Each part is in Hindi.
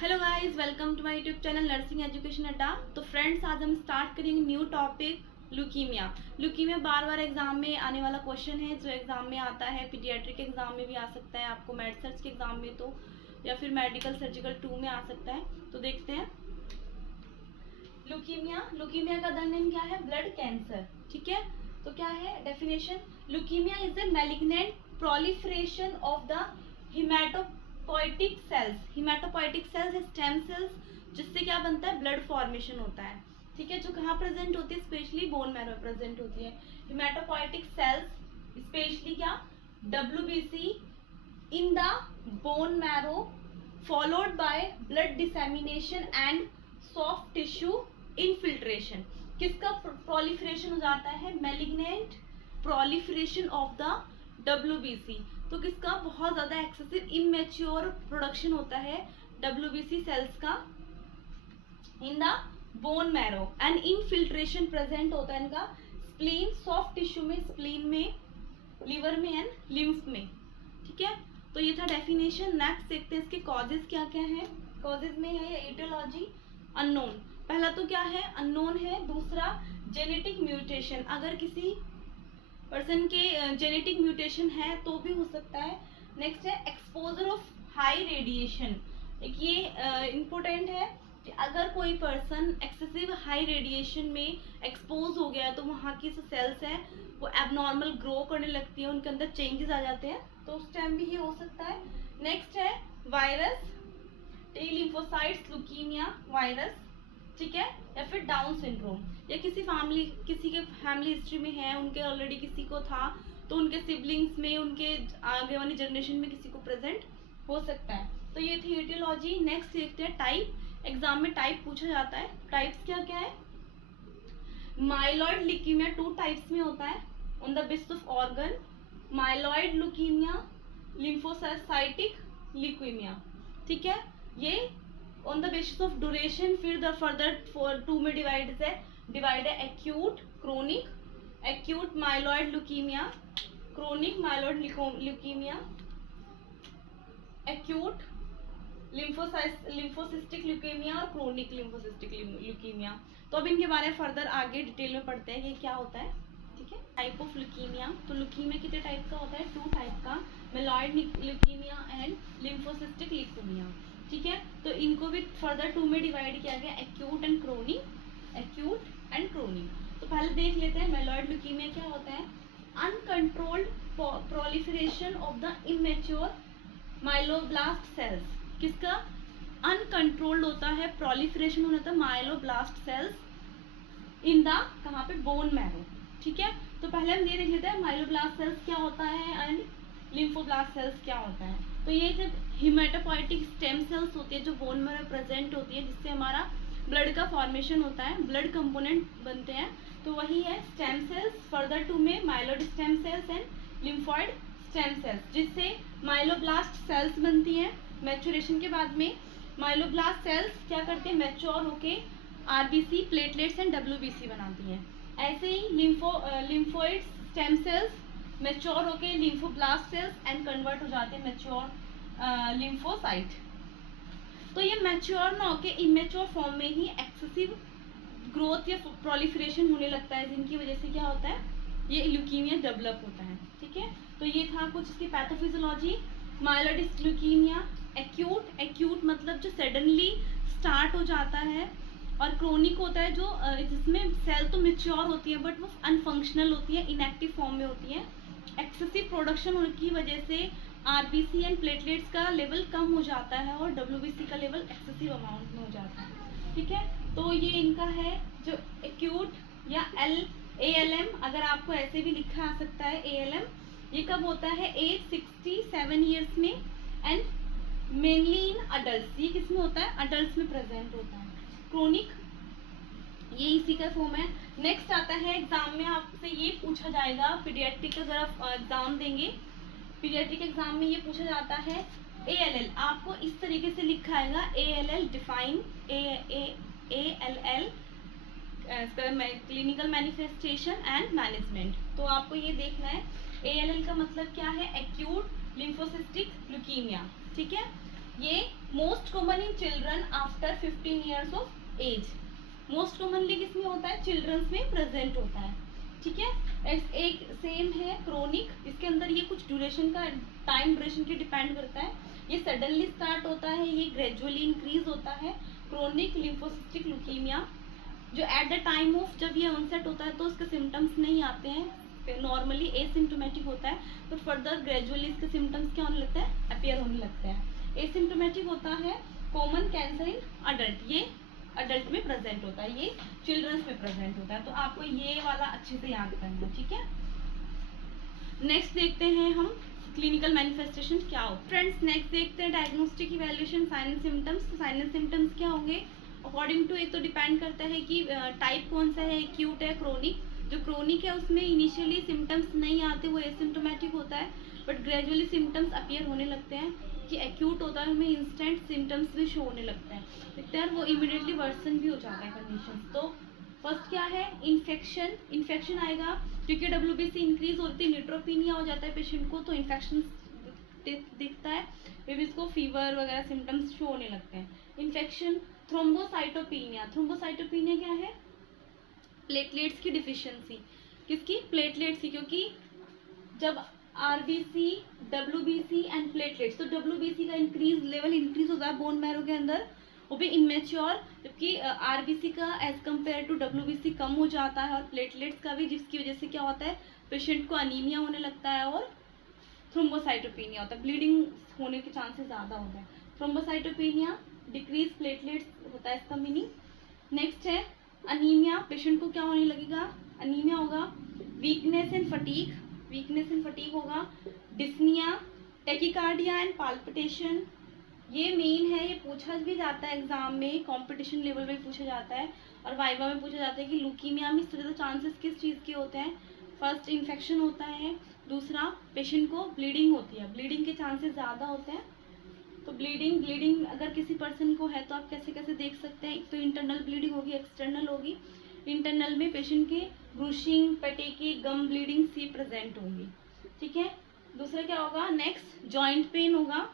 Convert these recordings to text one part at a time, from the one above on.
Hello guys, welcome to my YouTube channel nursing education Adda. तो फ्रेंड्स, आज हम स्टार्ट करेंगे न्यू टॉपिक ल्यूकीमिया। ल्यूकीमिया बार बार एग्जाम में आने वाला क्वेश्चन है, जो एग्जाम में आता है, पीडियाट्रिक एग्जाम में भी आ सकता है, आपको मेड सर्च के एग्जाम में तो, या फिर मेडिकल सर्जिकल 2 में आ सकता है। तो देखते हैं ल्यूकीमिया। ल्यूकीमिया का अदर नेम क्या है? Blood cancer. ठीक है, तो क्या है definition? Leukaemia is a malignant proliferation of the haematopoietic cells. Haematopoietic cells stem cells, जिससे क्या बनता है? ब्लड फॉर्मेशन होता है। ठीक है, जो कहाँ प्रेजेंट होती है? स्पेशली बोन मैरो में प्रेजेंट होती है हिमेटोपोइटिक सेल्स, स्पेशली क्या? WBC in the bone marrow, followed by blood dissemination and soft tissue infiltration. किसका प्रोलिफरेशन हो जाता है? Malignant proliferation of the WBC। तो किसका? बहुत ज्यादा एक्सेसिव इमेच्योर प्रोडक्शन होता है WBC सेल्स का in the bone marrow, and infiltration present होता है इनका स्प्लीन, सॉफ्ट टिश्यू में, स्प्लीन में, लिवर में एंड लिम्फ में। ठीक है, तो ये था डेफिनेशन। नेक्स्ट देखते हैं इसके कॉजेज क्या क्या है। कॉजेज में है एटियोलॉजी अननोन। पहला तो क्या है? अननोन है। दूसरा जेनेटिक म्यूटेशन, अगर किसी पर्सन के जेनेटिक म्यूटेशन है तो भी हो सकता है। नेक्स्ट है एक्सपोजर ऑफ हाई रेडिएशन। एक ये इम्पोर्टेंट है कि अगर कोई पर्सन एक्सेसिव हाई रेडिएशन में एक्सपोज हो गया है तो वहाँ की जो सेल्स हैं वो एबनॉर्मल ग्रो करने लगती है, उनके अंदर चेंजेस आ जाते हैं, तो उस टाइम भी ये हो सकता है। नेक्स्ट है virus, T lymphocytes leukaemia virus. ठीक है, या फिर डाउन सिंड्रोम, या किसी के फैमिली हिस्ट्री में है, उनके ऑलरेडी किसी को था तो उनके सिबलिंग्स में, उनके आगे वाली जनरेशन में किसी को प्रेजेंट हो सकता है। तो ये थी एटियोलॉजी। नेक्स्ट देखते हैं टाइप। एग्जाम में टाइप पूछा जाता है। टाइप्स क्या क्या है? माइलॉइड ल्यूकीमिया 2 टाइप्स में होता है on the basis of organ. Myeloid leukaemia, lymphocytic leukaemia. ठीक है, ये on the basis of duration, फिर द फर्दर 2 में डिवाइड है acute, chronic, acute myeloid leukaemia, chronic myeloid leukaemia, acute lymphocytic leukaemia और क्रोनिक लिम्फोसिस्टिक ल्यूकीमिया। तो अब इनके बारे में फर्दर आगे डिटेल में पढ़ते हैं कि क्या होता है। ठीक है, टाइप ऑफ ल्यूकीमिया। तो ल्यूकीमिया कितने टाइप का होता है? 2 टाइप का, मेलॉइड ल्यूकीमिया एंड लिम्फोसिस्टिक ल्यूकीमिया। ठीक है, तो इनको भी फर्दर 2 में डिवाइड किया गया, acute and chronic, acute and chronic. तो पहले देख लेते हैं मेलॉइड ल्यूकीमिया क्या होता है। Uncontrolled proliferation of the immature myeloblast cells. किसका अनकंट्रोल्ड होता है? प्रोलिफरेशन होता है माइलोब्लास्ट सेल्स इन द, कहाँ पे? Bone marrow. ठीक है, तो पहले हम ये देख लेते हैं माइलोब्लास्ट सेल्स क्या होता है एंड लिम्फोब्लास्ट सेल्स क्या होता है। तो ये जब हिमेटोपोइटिक स्टेम सेल्स होती है जो बोन में प्रेजेंट होती है, जिससे हमारा ब्लड का फॉर्मेशन होता है, ब्लड कंपोनेंट बनते हैं, तो वही है स्टेम सेल्स। फर्दर 2 में myeloid stem cells and lymphoid stem cells, जिससे माइलोब्लास्ट सेल्स बनती हैं। मैच्योरेशन के बाद में माइलोब्लास्ट सेल्स क्या करते हैं? मैच्योर होके RBC, प्लेटलेट्स एंड WBC बनाती हैं। ऐसे ही लिम्फोइड स्टेम सेल्स मैच्योर होके लिम्फोब्लास्ट सेल्स एंड कन्वर्ट हो जाते हैं मैच्योर लिम्फोसाइट। तो ये मैच्योर ना होके इमेच्योर फॉर्म में ही एक्सेसिव ग्रोथ या प्रोलिफरेशन होने लगता है, जिनकी वजह से क्या होता है? ये ल्यूकीमिया डेवलप होता है। ठीक है, तो ये था कुछ इसकी pathophysiology. Myeloid leukaemia acute, acute मतलब जो सडनली स्टार्ट हो जाता है, और क्रोनिक होता है जो जिसमें सेल तो मेच्योर होती है बट वो अनफंक्शनल होती है, इनएक्टिव फॉर्म में होती है। एक्सेसिव प्रोडक्शन होने की वजह से RBC एंड प्लेटलेट्स का लेवल कम हो जाता है और WBC का लेवल एक्सेसिव अमाउंट में हो जाता है। ठीक है, तो ये इनका है जो एक्यूट या ALM, अगर आपको ऐसे भी लिखा आ सकता है ALM। ये कब होता है? एज 67 ईयर्स में एंड मेनली इन अडल्ट। ये किस में होता है? अडल्ट में प्रेजेंट होता है। क्रोनिक ये इसी का फॉर्म है। नेक्स्ट आता है एग्जाम में आपसे ये पूछा जाएगा, पीडियाट्रिक अगर आप एग्जाम देंगे, पीडियाट्रिक एग्जाम में ये पूछा जाता है ALL। आपको इस तरीके से लिखा आएगा ALL define, ALL clinical manifestation and management. तो आपको ये देखना है ALL का मतलब क्या है? Acute lymphocytic leukaemia. ठीक है, ये most common in children after 15 years of age, most commonly किसमें होता है, चिल्ड्रंस में प्रेजेंट होता है, ठीक है। एक सेम है क्रोनिक, इसके अंदर ये कुछ ड्यूरेशन का, टाइम ड्यूरेशन की डिपेंड करता है, ये सडनली स्टार्ट होता है, ये ग्रेजुअली इंक्रीज होता है। क्रोनिक लिम्फोसिस्टिक ल्यूकीमिया जो एट द टाइम ऑफ जब ये ऑनसेट होता है तो उसके सिम्टम्स नहीं आते हैं, नॉर्मली एसिम्टोमेटिक होता है, तो फर्दर ग्रेजुअली इसके सिम्टम्स क्या होने लगता है, अपीयर होने लगते हैं। एसिम्टोमेटिक होता है कॉमन कैंसर इन अडल्ट, ये अडल्ट में प्रेजेंट होता है, ये चिल्ड्रंस में प्रेजेंट होता है, तो आपको ये वाला अच्छे से याद करना है, ठीक है। नेक्स्ट देखते हैं हम क्लिनिकल मैनिफेस्टेशन क्या हो। फ्रेंड्स नेक्स्ट देखते हैं diagnostic evaluation sign and symptoms. Sign and symptoms क्या होंगे अकॉर्डिंग टू, एक तो डिपेंड करता है कि टाइप कौन सा है, एक्यूट है क्रोनिक। जो क्रोनिक है उसमें इनिशियली सिम्टम्स नहीं आते, वो एसिम्टोमेटिक होता है, बट ग्रेजुअली सिम्टम्स अपीयर होने लगते हैं। कि एक्यूट होता है उनमें इंस्टेंट सिम्टम्स भी शो होने लगते हैं, दिखते हैं, वो इमीडिएटली वर्सन भी हो जाता है कंडीशन। तो फर्स्ट क्या है, इन्फेक्शन, इन्फेक्शन आएगा क्योंकि WBC इंक्रीज होती है, न्यूट्रोपीनिया हो जाता है पेशेंट को, तो इन्फेक्शन दिखता है, फिर इसको फीवर वगैरह सिम्टम्स शो होने लगते हैं। इन्फेक्शन, थ्रोम्बोसाइटोपिनिया, थ्रोम्बोसाइटोपिनिया क्या है, प्लेटलेट्स की डिफिशियंसी, किसकी, प्लेटलेट्स की, क्योंकि जब RBC, WBC एंड प्लेटलेट्स, तो WBC का इंक्रीज लेवल इंक्रीज होता है बोन मैरो के अंदर, वो भी इमेच्योर, जबकि RBC का एज कम्पेयर टू WBC कम हो जाता है, और प्लेटलेट्स का भी, जिसकी वजह से क्या होता है, पेशेंट को अनीमिया होने लगता है और थ्रोम्बोसाइटोपिनिया होता है, ब्लीडिंग होने के चांसेस ज़्यादा होते हैं। थ्रोम्बोसाइटोपिनिया, डिक्रीज प्लेटलेट्स होता है इसका मीनिंग। नेक्स्ट है अनीमिया, पेशेंट को क्या होने लगेगा, अनीमिया होगा। Weakness and fatigue, weakness and fatigue होगा। डिस्निया, टेकिकार्डिया एंड पाल्पिटेशन, ये मेन है, ये पूछा भी जाता है एग्जाम में, कंपटीशन लेवल में पूछा जाता है, और वाइवा में पूछा जाता है कि ल्यूकीमिया में ज़्यादा चांसेस किस चीज़ के होते हैं। फर्स्ट इन्फेक्शन होता है, दूसरा पेशेंट को ब्लीडिंग होती है, ब्लीडिंग के चांसेस ज़्यादा होते हैं। तो ब्लीडिंग अगर किसी पर्सन को है तो आप कैसे कैसे देख सकते हैं, एक तो इंटरनल ब्लीडिंग होगी, एक्सटर्नल होगी। इंटरनल में पेशेंट के ब्रूशिंग, पेटेकी, गम ब्लीडिंग सी प्रेजेंट होंगी, ठीक है। दूसरा क्या होगा, नेक्स्ट जॉइंट पेन होगा।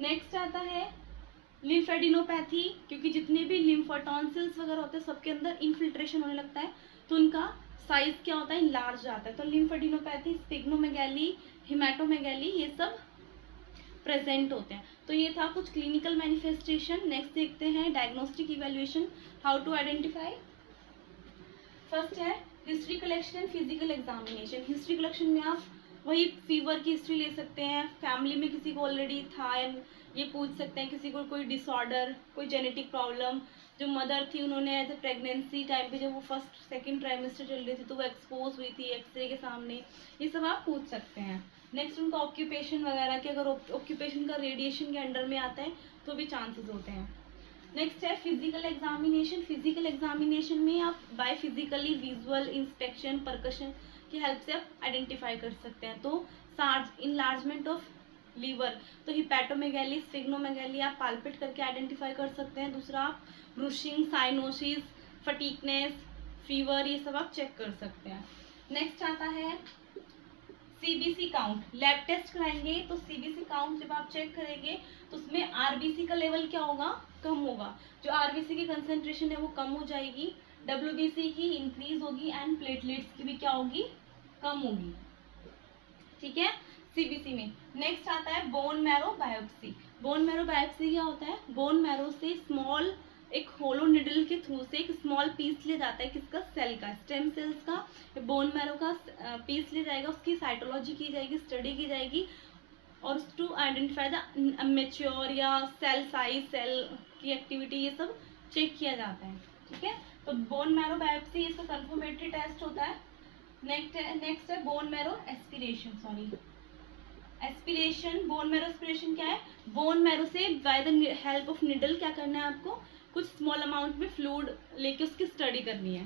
नेक्स्ट आता है लिम्फेडिनोपैथी, क्योंकि जितने भी लिम्फोटॉन्सिल्स वगैरह होते हैं सबके अंदर इनफिल्ट्रेशन होने लगता है, तो उनका साइज क्या होता है, इनलार्ज जाता है, तो लिम्फेडिनोपैथी, स्पिग्नोमेगैली, हिमेटोमेगैली, ये सब प्रेजेंट होते हैं। तो ये था कुछ क्लिनिकल मैनिफेस्टेशन। नेक्स्ट देखते हैं diagnostic evaluation, how to identify. First है history collection and physical examination. History collection में आप वही फीवर की हिस्ट्री ले सकते हैं, फैमिली में किसी को ऑलरेडी था ये पूछ सकते हैं, किसी को कोई डिसऑर्डर, कोई जेनेटिक प्रॉब्लम, जो मदर थी उन्होंने एज ए प्रेगनेंसी टाइम पे जब वो फर्स्ट सेकंड ट्राइमेस्टर चल रही थी तो वो एक्सपोज हुई थी एक्सरे के सामने, ये सब आप पूछ सकते हैं। नेक्स्ट उनका ऑक्यूपेशन वगैरह के, अगर ऑक्यूपेशन का रेडिएशन के अंडर में आता है तो भी चांसेस होते हैं। नेक्स्ट है फिजिकल एग्जामिनेशन। फिजिकल एग्जामिनेशन में आप by physically visual inspection, percussion की हेल्प से आप आइडेंटिफाई कर सकते हैं। तो इनलार्जमेंट ऑफ लीवर, तो हिपैटोमेगैली, स्फिग्नोमेगैली आप पाल्पेट करके आइडेंटिफाई कर सकते हैं। दूसरा आप ब्रूशिंग, साइनोसिस, फटीकनेस, फीवर, ये सब आप चेक कर सकते हैं। नेक्स्ट आता है CBC काउंट, लैब टेस्ट कराएंगे तो CBC काउंट जब आप चेक करेंगे तो उसमें RBC का लेवल क्या होगा, कम होगा, जो RBC की कंसंट्रेशन है वो कम हो जाएगी, WBC की इंक्रीज होगी एंड प्लेटलेट्स की भी क्या होगी, कम होगी, ठीक है, CBC में। नेक्स्ट आता है bone marrow biopsy. Bone marrow biopsy क्या होता है, बोन मैरो से स्मॉल एक होलो निडल के थ्रू से एक स्मॉल पीस लिया जाता है, किसका, सेल का, स्टेम सेल्स का, बोन मैरो का पीस लिया जाएगा, उसकी साइटोलॉजी की जाएगी, स्टडी की जाएगी, और टू आइडेंटिफाई द मैच्योर या सेल साइज, सेल की एक्टिविटी, ये सब चेक किया जाता है, ठीक है। तो बोन मैरो बायोप्सी इसका कंफर्मेटरी टेस्ट होता है। नेक्स्ट है bone marrow aspiration, aspiration, bone marrow aspiration क्या है, बोन मैरो से by the help of needle क्या करना है आपको, कुछ स्मॉल अमाउंट में फ्लूइड लेके उसकी स्टडी करनी है।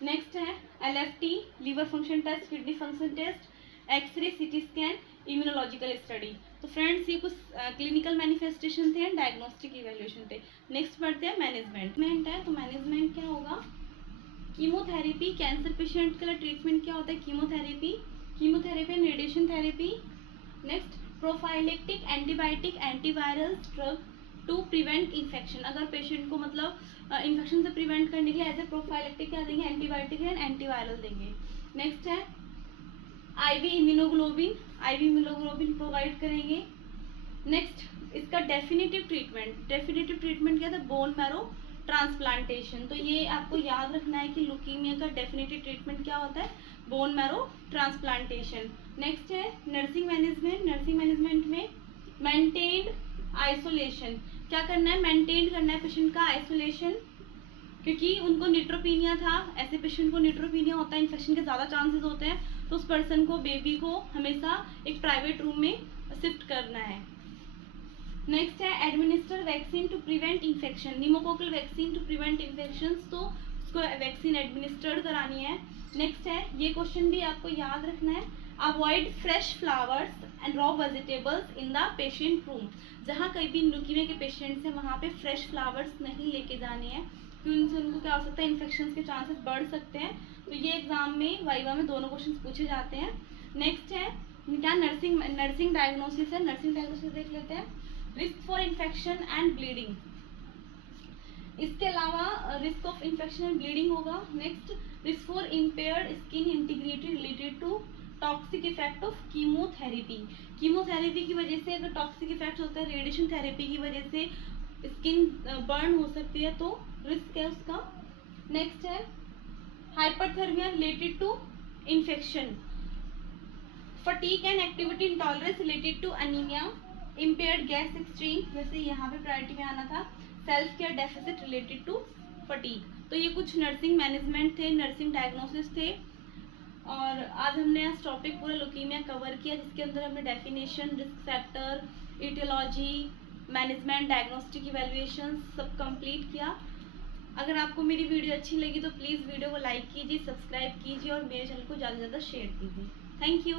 नेक्स्ट है LFT, liver function test, kidney function test, x-ray, CT scan, immunological study. तो फ्रेंड्स ये कुछ क्लिनिकल मैनिफेस्टेशन थे एंड डायग्नोस्टिक इवैल्यूएशन थे। नेक्स्ट बढ़ते हैं मैनेजमेंट है, तो मैनेजमेंट क्या होगा, कीमोथेरेपी, कैंसर पेशेंट के लिए ट्रीटमेंट क्या होता है, chemotherapy and radiation therapy. Next prophylactic antibiotic antiviral drug to prevent infection, अगर पेशेंट को मतलब इन्फेक्शन से प्रिवेंट करने के लिए एज ए प्रोफाइलेक्टिक क्या देंगे, एंटीबायोटिक एंड एंटीवायरल देंगे। नेक्स्ट है आईवी इम्यूनोग्लोबिन प्रोवाइड करेंगे। नेक्स्ट इसका डेफिनेटिव ट्रीटमेंट क्या था, बोन मैरो ट्रांसप्लांटेशन। तो ये आपको याद रखना है कि लुकीमिया का डेफिनेटिव ट्रीटमेंट क्या होता है, बोन मैरो ट्रांसप्लांटेशन। नेक्स्ट है नर्सिंग मैनेजमेंट में मेंटेन्ड आइसोलेशन, क्या करना है, मेंटेन करना है पेशेंट का आइसोलेशन, क्योंकि उनको न्यूट्रोपीनिया था, ऐसे पेशेंट को न्यूट्रोपीनिया होता है, इन्फेक्शन के ज़्यादा चांसेस होते हैं, तो उस पर्सन को, बेबी को हमेशा एक प्राइवेट रूम में शिफ्ट करना है। नेक्स्ट है administer vaccine to prevent infection, pneumococcal vaccine to prevent infection, तो उसको वैक्सीन एडमिनिस्टर्ड करानी है। नेक्स्ट है, ये क्वेश्चन भी आपको याद रखना है, avoid fresh flowers and raw vegetables in the patient room, जहाँ कहीं भी लुकीमिया के पेशेंट्स हैं वहाँ पे फ्रेश फ्लावर्स नहीं लेके जाने हैं, क्योंकि उनसे उनको क्या हो सकता है, इन्फेक्शन के चांसेस बढ़ सकते हैं। तो ये एग्जाम में वाइवा में दोनों क्वेश्चन पूछे जाते हैं। नेक्स्ट है क्या, नर्सिंग डायग्नोसिस है, नर्सिंग डायग्नोसिस देख लेते हैं, risk for infection and bleeding, इसके अलावा risk of infection and bleeding होगा। Next risk for impaired skin integrity related to toxic effect of chemotherapy की वजह से अगर टॉक्सिक इफेक्ट होता है, रेडिएशन थेरेपी की वजह से स्किन बर्न हो सकती है, तो रिस्क है उसका। नेक्स्ट है hyperthermia related to infection, fatigue and activity intolerance related to anaemia, impaired gas exchange, जैसे यहाँ पे प्रायोरिटी में आना था, self care deficit related to fatigue. तो ये कुछ नर्सिंग मैनेजमेंट थे, नर्सिंग डायग्नोसिस थे, और आज हमने इस टॉपिक पूरा लुकीमिया कवर किया, जिसके अंदर हमने definition, risk factor, aetiology, management, diagnostic evaluation सब कंप्लीट किया। अगर आपको मेरी वीडियो अच्छी लगी तो प्लीज़ वीडियो को लाइक कीजिए, सब्सक्राइब कीजिए और मेरे चैनल को ज़्यादा से ज़्यादा शेयर कीजिए। Thank you.